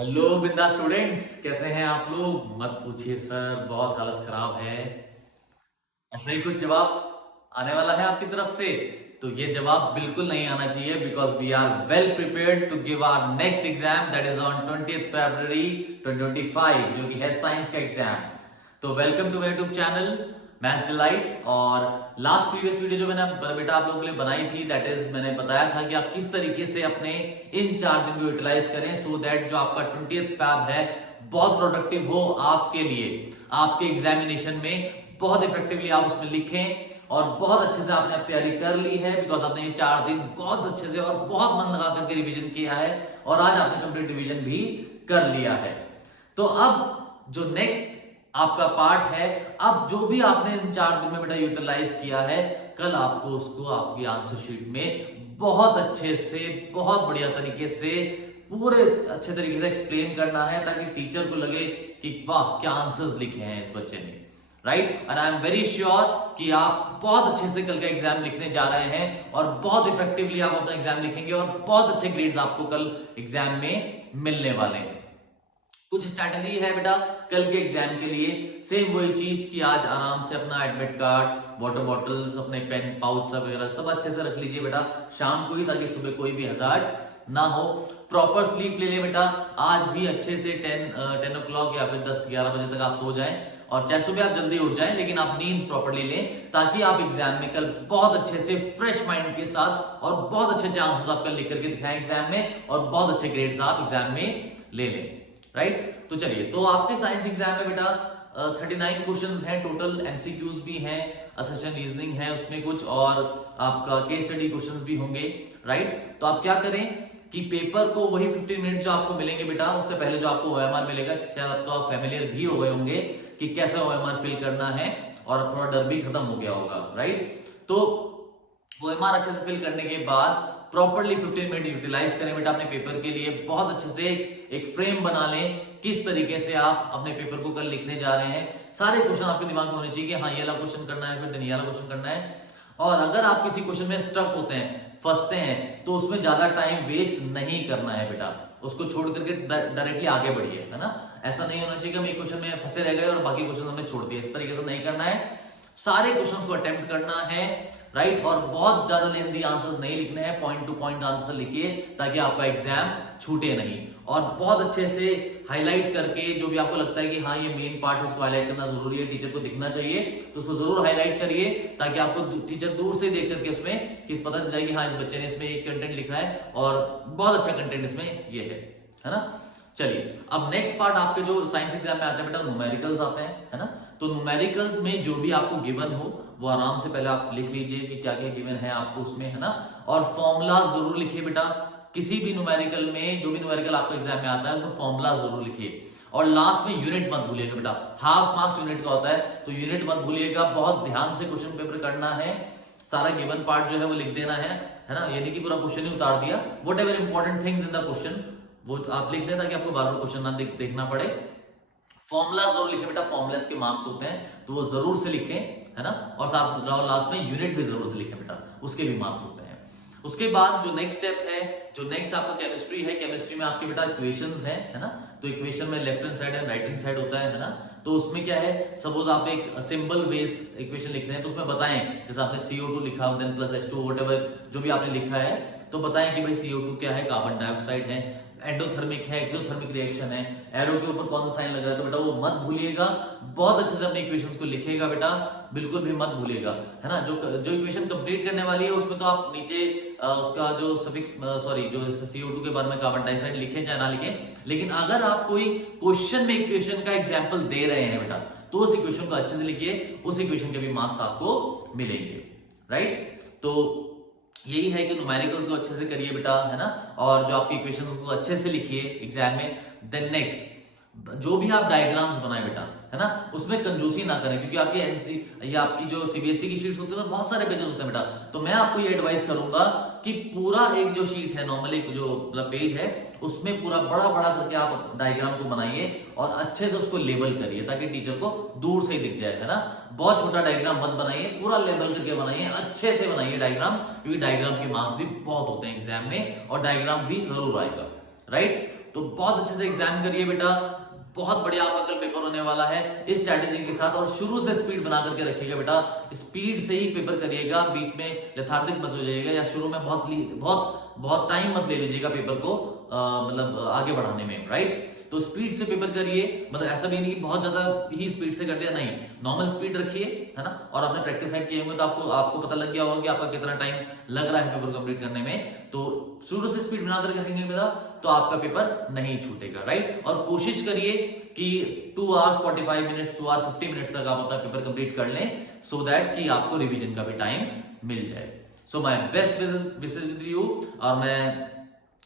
Hello बिंदा students, कैसे हैं आप लोग? मत पूछिए सर, बहुत हालत खराब है। ऐसा ही कुछ जवाब आने वाला है आपकी तरफ से? तो ये जवाब बिल्कुल नहीं आना चाहिए, because we are well prepared to give our next exam that is on 20th February 2025, जो कि है साइंस का एग्जाम। तो welcome to my YouTube channel Maths Delight. और लास्ट प्रीवियस वीडियो जो मैंने बेटा आप लोगों के लिए बनाई थी, दैट इज मैंने बताया था कि आप किस तरीके से अपने इन 4 दिन को यूटिलाइज करें सो दैट जो आपका 20th फैब है बहुत प्रोडक्टिव हो आपके लिए, आपके एग्जामिनेशन में बहुत इफेक्टिवली आप उसमें लिखें। और बहुत अच्छे से आपने अब तैयारी कर ली है, बिकॉज आपने ये 4 दिन बहुत अच्छे से और बहुत मन लगा करके रिवीजन किया है और आज आपने कंप्लीट रिवीजन भी कर लिया है। तो अब जो नेक्स्ट आपका पार्ट है, अब जो भी आपने इन 4 दिन में बेटा यूटिलाइज किया है, कल आपको उसको आपकी आंसर शीट में बहुत अच्छे से, बहुत बढ़िया तरीके से, पूरे अच्छे तरीके से एक्सप्लेन करना है, ताकि टीचर को लगे कि वाह क्या आंसर्स लिखे हैं इस बच्चे ने, right. And I am very sure कि आप बहुत अच्छे से कल का एग्जाम लिखने जा रहे हैं और बहुत इफेक्टिवली आप अपना एग्जाम लिखेंगे और बहुत अच्छे ग्रेड्स आपको कल एग्जाम में मिलने वाले हैं। कुछ स्ट्रैटेजी है बेटा कल के एग्जाम के लिए, सेम वही चीज कि आज आराम से अपना एडमिट कार्ड, वाटर बॉटल्स, अपने पेन पाउच सब वगैरह सब अच्छे से रख लीजिए बेटा शाम को ही, ताकि सुबह कोई भी हजार्ड ना हो। प्रॉपर स्लीप ले ले बेटा, आज भी अच्छे से 10 o'clock या फिर 10-11 बजे तक आप सो जाएं, और चाहे सुबह आप जल्दी उठ जाएं, लेकिन आप नींद प्रॉपर्ली लें, ताकि आप एग्जाम में कल बहुत अच्छे से फ्रेश माइंड के साथ और बहुत अच्छे अच्छे आंसर्स आप कल लिख करके दिखाएं एग्जाम में, और बहुत अच्छे ग्रेड्स आप एग्जाम में ले लें, राइट। तो चलिए, तो आपके साइंस एग्जाम में बेटा 39 क्वेश्चंस हैं टोटल, एमसीक्यूज भी हैं, असर्शन रीजनिंग है उसमें कुछ, और आपका केस स्टडी क्वेश्चंस भी होंगे, राइट। तो आप क्या करें कि पेपर को वही 15 मिनट जो आपको मिलेंगे बेटा, उससे पहले जो आपको ओएमआर मिलेगा, शायद अब तो आप फैमिलियर भी हो गए होंगे कि कैसे ओएमआर फिल करना है, और थोड़ा डर भी खत्म हो गया होगा, राइट। तो ओएमआर अच्छे से फिल करने के बाद प्रॉपर्ली 15 मिनट यूटिलाइज करें बेटा अपने पेपर के लिए, बहुत अच्छे से एक फ्रेम बना लें किस तरीके से आप अपने पेपर को कल लिखने जा रहे हैं। सारे क्वेश्चन आपके दिमाग में होने चाहिए कि हाँ ये वाला क्वेश्चन करना है, फिर ये वाला क्वेश्चन करना है। और अगर आप किसी क्वेश्चन में स्ट्रक होते हैं, फंसते हैं, तो उसमें ज्यादा टाइम वेस्ट नहीं करना है बेटा, उसको छोड़ करके डायरेक्टली आगे बढ़िए, है ना। ऐसा नहीं होना चाहिए कि हम एक क्वेश्चन में फंसे रह गए और बाकी क्वेश्चन हमने छोड़ दिए, इस तरीके से नहीं करना है। सारे क्वेश्चंस को अटेम्प्ट करना है, राइट। और बहुत ज्यादा लेंथी आंसर्स नहीं लिखने हैं, पॉइंट टू पॉइंट आंसर लिखिए, ताकि आपका एग्जाम छूटे नहीं। और बहुत अच्छे से हाईलाइट करके जो भी आपको लगता है कि हाँ ये मेन पार्ट है, इसको हाईलाइट करना जरूरी है, टीचर को दिखना चाहिए, तो उसको जरूर हाईलाइट करिए, ताकि आपको टीचर दूर से देख करके उसमें कि पता चल जाए कि हाँ इस बच्चे ने इसमें एक कंटेंट लिखा है और बहुत अच्छा कंटेंट इसमें ये है ना। चलिए, अब नेक्स्ट पार्ट आपके जो साइंस एग्जाम में आते हैं बेटा, न्यूमेरिकल्स आते हैं, है ना। तो न्यूमेरिकल्स में जो भी आपको गिवन हो वो आराम से पहले आप लिख लीजिए कि क्या क्या गिवन है आपको उसमें, है ना। और फॉर्मूला जरूर लिखिए बेटा, किसी भी न्यूमेरिकल में, जो भी न्यूमेरिकल आपको एग्जाम में आता है उसमें फॉर्मूला जरूर लिखिए। और लास्ट में यूनिट मत भूलिएगा बेटा, हाफ मार्क्स यूनिट का होता है, तो यूनिट मत भूलिएगा, बहुत ध्यान से क्वेश्चन पेपर करना है, सारा गिवन पार्ट जो है वो लिख देना है ना। यानी कि पूरा क्वेश्चन ही उतार दिया, what ever important things in the question वो आप लिख लें, ताकि आपको बार बार क्वेश्चन ना देखना पड़े। फॉर्मुला जरूर लिखें बेटा, फॉर्मुलास के मार्क्स होते हैं तो वो जरूर से लिखें, है ना। और साथ लास्ट में यूनिट भी जरूर से लिखें बेटा, उसके भी मार्क्स होते हैं। उसके बाद जो नेक्स्ट स्टेप है, जो नेक्स्ट आपका केमिस्ट्री है, केमिस्ट्री में आपके बेटा इक्वेशंस हैं, है ना। तो इक्वेशन में left hand side and right hand side होता है ना। तो उसमें क्या है, सपोज आप एक सिंबल बेस्ड इक्वेशन लिख रहे हैं, तो उसमें बताएं, जैसे आपने CO2 लिखा देन प्लस H2 व्हाटएवर जो भी आपने लिखा है, तो बताएं कि भाई CO2 क्या है, कार्बन डाइऑक्साइड है, एंडोथर्मिक है, एक्सोथर्मिक रिएक्शन है, एरो के ऊपर कौन सा साइन लग रहा है, तो बेटा वो मत भूलिएगा, बहुत अच्छे से अपने इक्वेशंस को लिखिएगा बेटा, बिल्कुल भी मत भूलिएगा, है ना। जो इक्वेशन कंप्लीट करने वाली है उसमें तो आप नीचे उसका जो सफिक्स सॉरी जो CO2 के बारे में कार्बन डाइऑक्साइड लिखें चाहे ना लिखें, लेकिन अगर आप कोई क्वेश्चन में इक्वेशन का एग्जाम्पल दे रहे हैं बेटा, तो उस इक्वेशन को अच्छे से लिखिए, उस इक्वेशन के भी मार्क्स आपको मिलेंगे, राइट। तो यही है कि न्यूमेरिकल्स को अच्छे से करिए बेटा, है ना। और जो आपकी इक्वेशंस को अच्छे से लिखिए एग्जाम में। देन नेक्स्ट, जो भी आप डायग्राम्स बनाए बेटा, है ना, उसमें कंजूसी ना करें, क्योंकि आपकी एनसी या आपकी जो सीबीएसई की शीट्स होती है बहुत सारे पेजेस होते हैं बेटा। तो मैं आपको ये एडवाइस करूंगा कि पूरा एक जो शीट है, नॉर्मल एक जो मतलब पेज है, उसमें पूरा बड़ा बड़ा करके आप डायग्राम को बनाइए और अच्छे से उसको लेबल करिए, ताकि टीचर को दूर से ही दिख जाए, है ना। बहुत छोटा डायग्राम मत बनाइए, पूरा लेबल करके बनाइए, अच्छे से बनाइए डायग्राम, क्योंकि डायग्राम के मार्क्स भी बहुत होते हैं एग्जाम में और डायग्राम भी जरूर आएगा, राइट। तो बहुत अच्छे से एग्जाम करिए बेटा, बहुत बढ़िया आपका कल पेपर होने वाला है इस स्ट्रैटेजी के साथ। और शुरू से स्पीड बना करके रखिएगा बेटा, स्पीड से ही पेपर करिएगा, बीच में लेथार्जिक मत हो जाइएगा या शुरू में बहुत बहुत बहुत टाइम मत ले लीजिएगा पेपर को मतलब आगे बढ़ाने में, राइट। तो स्पीड से पेपर करिए, मतलब ऐसा भी नहीं कि बहुत ज्यादा ही स्पीड से कर दिया, नहीं, नॉर्मल स्पीड रखिए, है ना। और आपने प्रैक्टिस सेट किए होंगे तो आपको पता लग गया होगा कि आपका कितना टाइम लग रहा है पेपर कंप्लीट करने में। तो शुरू से स्पीड बना कर रखेंगे मेरा, तो आपका पेपर नहीं छूटेगा, राइट। और कोशिश करिए कि 2 hours 45 minutes 2 hours 50 minutes तक आप अपना पेपर कंप्लीट कर लें, सो दैट कि आपको रिवीजन का भी टाइम मिल जाए। So my best wishes with you, और मैं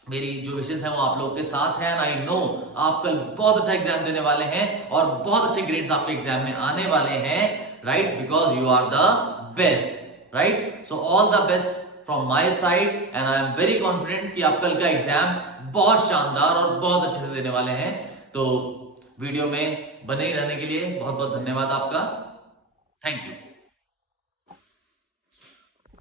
मेरी जो विशेष है वो आप लोगों के साथ है। आई नो आप कल बहुत अच्छा एग्जाम देने वाले हैं और बहुत अच्छे ग्रेड्स आपके एग्जाम में आने वाले हैं, right, because you are the best, right. So all the best from my side and I am very confident कि आप कल का एग्जाम बहुत शानदार और बहुत अच्छे से देने वाले हैं। तो वीडियो में बने ही रहने के लिए बहुत बहुत धन्यवाद आपका। Thank you.